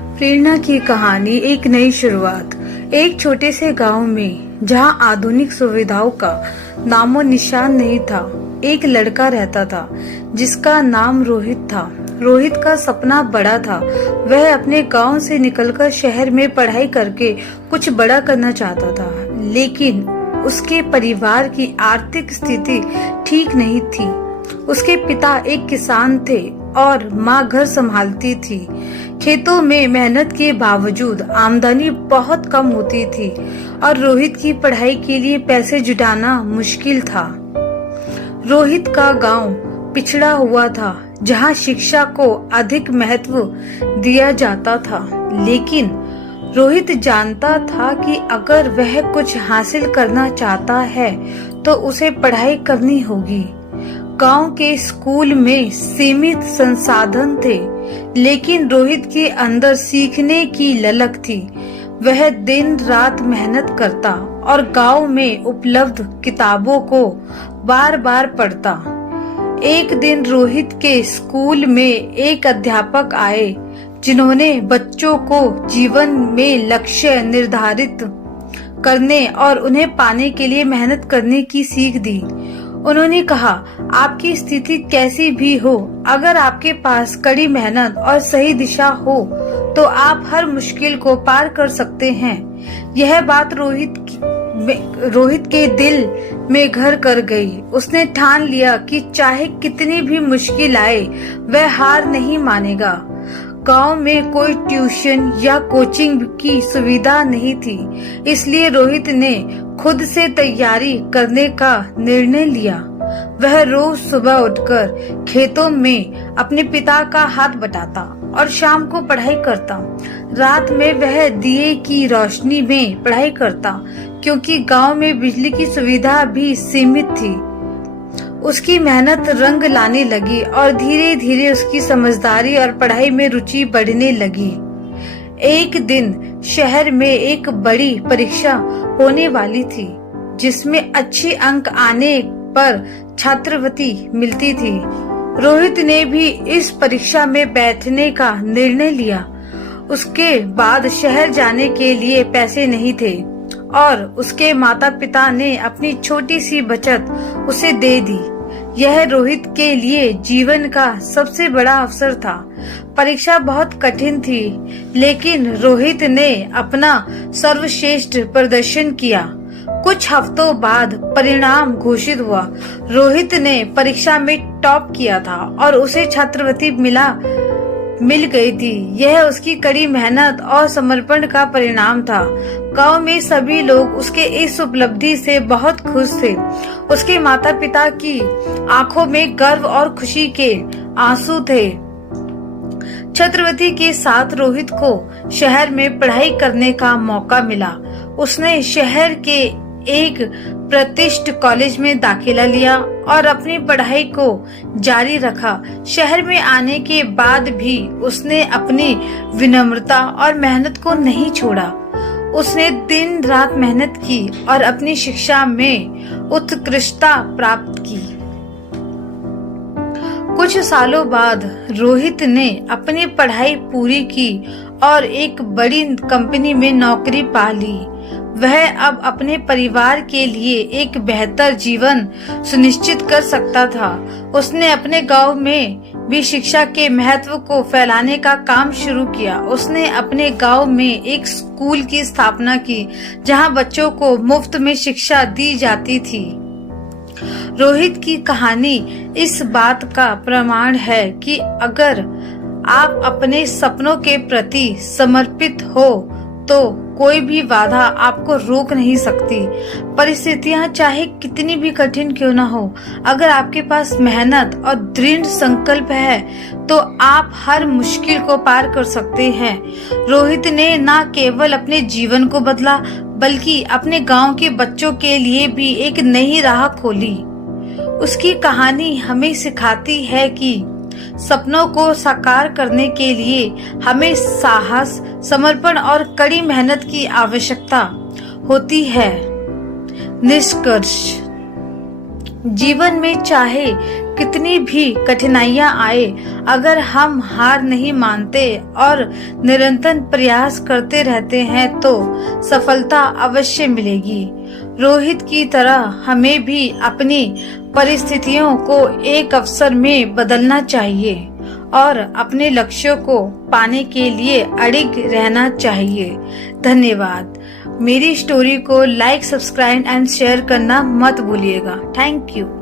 प्रेरणा की कहानी। एक नई शुरुआत। एक छोटे से गांव में जहां आधुनिक सुविधाओं का नामो निशान नहीं था, एक लड़का रहता था जिसका नाम रोहित था। रोहित का सपना बड़ा था। वह अपने गांव से निकलकर शहर में पढ़ाई करके कुछ बड़ा करना चाहता था, लेकिन उसके परिवार की आर्थिक स्थिति ठीक नहीं थी। उसके पिता एक किसान थे और माँ घर संभालती थी। खेतों में मेहनत के बावजूद आमदनी बहुत कम होती थी और रोहित की पढ़ाई के लिए पैसे जुटाना मुश्किल था। रोहित का गांव पिछड़ा हुआ था, जहां शिक्षा को अधिक महत्व दिया जाता था, लेकिन रोहित जानता था कि अगर वह कुछ हासिल करना चाहता है तो उसे पढ़ाई करनी होगी। गांव के स्कूल में सीमित संसाधन थे, लेकिन रोहित के अंदर सीखने की ललक थी। वह दिन रात मेहनत करता और गांव में उपलब्ध किताबों को बार बार पढ़ता। एक दिन रोहित के स्कूल में एक अध्यापक आए, जिन्होंने बच्चों को जीवन में लक्ष्य निर्धारित करने और उन्हें पाने के लिए मेहनत करने की सीख दी। उन्होंने कहा, आपकी स्थिति कैसी भी हो, अगर आपके पास कड़ी मेहनत और सही दिशा हो तो आप हर मुश्किल को पार कर सकते हैं। यह बात रोहित के दिल में घर कर गई। उसने ठान लिया कि चाहे कितनी भी मुश्किल आए, वह हार नहीं मानेगा। गांव में कोई ट्यूशन या कोचिंग की सुविधा नहीं थी, इसलिए रोहित ने खुद से तैयारी करने का निर्णय लिया। वह रोज सुबह उठकर खेतों में अपने पिता का हाथ बटाता और शाम को पढ़ाई करता। रात में वह दिए की रोशनी में पढ़ाई करता, क्योंकि गांव में बिजली की सुविधा भी सीमित थी। उसकी मेहनत रंग लाने लगी और धीरे धीरे उसकी समझदारी और पढ़ाई में रुचि बढ़ने लगी। एक दिन शहर में एक बड़ी परीक्षा होने वाली थी, जिसमें अच्छे अंक आने पर छात्रवृत्ति मिलती थी। रोहित ने भी इस परीक्षा में बैठने का निर्णय लिया। उसके बाद शहर जाने के लिए पैसे नहीं थे और उसके माता पिता ने अपनी छोटी सी बचत उसे दे दी। यह रोहित के लिए जीवन का सबसे बड़ा अवसर था। परीक्षा बहुत कठिन थी, लेकिन रोहित ने अपना सर्वश्रेष्ठ प्रदर्शन किया। कुछ हफ्तों बाद परिणाम घोषित हुआ। रोहित ने परीक्षा में टॉप किया था और उसे छात्रवृत्ति मिल गई थी। यह उसकी कड़ी मेहनत और समर्पण का परिणाम था। गांव में सभी लोग उसके इस उपलब्धि से बहुत खुश थे। उसके माता पिता की आंखों में गर्व और खुशी के आंसू थे। छात्रवृत्ति के साथ रोहित को शहर में पढ़ाई करने का मौका मिला। उसने शहर के एक प्रतिष्ठित कॉलेज में दाखिला लिया और अपनी पढ़ाई को जारी रखा। शहर में आने के बाद भी उसने अपनी विनम्रता और मेहनत को नहीं छोड़ा। उसने दिन रात मेहनत की और अपनी शिक्षा में उत्कृष्टता प्राप्त की। कुछ सालों बाद रोहित ने अपनी पढ़ाई पूरी की और एक बड़ी कंपनी में नौकरी पा ली। वह अब अपने परिवार के लिए एक बेहतर जीवन सुनिश्चित कर सकता था। उसने अपने गांव में भी शिक्षा के महत्व को फैलाने का काम शुरू किया। उसने अपने गांव में एक स्कूल की स्थापना की, जहां बच्चों को मुफ्त में शिक्षा दी जाती थी। रोहित की कहानी इस बात का प्रमाण है कि अगर आप अपने सपनों के प्रति समर्पित हो तो कोई भी बाधा आपको रोक नहीं सकती। परिस्थितियां चाहे कितनी भी कठिन क्यों न हो, अगर आपके पास मेहनत और दृढ़ संकल्प है तो आप हर मुश्किल को पार कर सकते हैं। रोहित ने न केवल अपने जीवन को बदला, बल्कि अपने गांव के बच्चों के लिए भी एक नई राह खोली। उसकी कहानी हमें सिखाती है कि सपनों को साकार करने के लिए हमें साहस, समर्पण और कड़ी मेहनत की आवश्यकता होती है। निष्कर्ष, जीवन में चाहे कितनी भी कठिनाइयां आए, अगर हम हार नहीं मानते और निरंतर प्रयास करते रहते हैं तो सफलता अवश्य मिलेगी। रोहित की तरह हमें भी अपनी परिस्थितियों को एक अवसर में बदलना चाहिए और अपने लक्ष्यों को पाने के लिए अडिग रहना चाहिए। धन्यवाद। मेरी स्टोरी को लाइक, सब्सक्राइब एंड शेयर करना मत भूलिएगा। Thank you.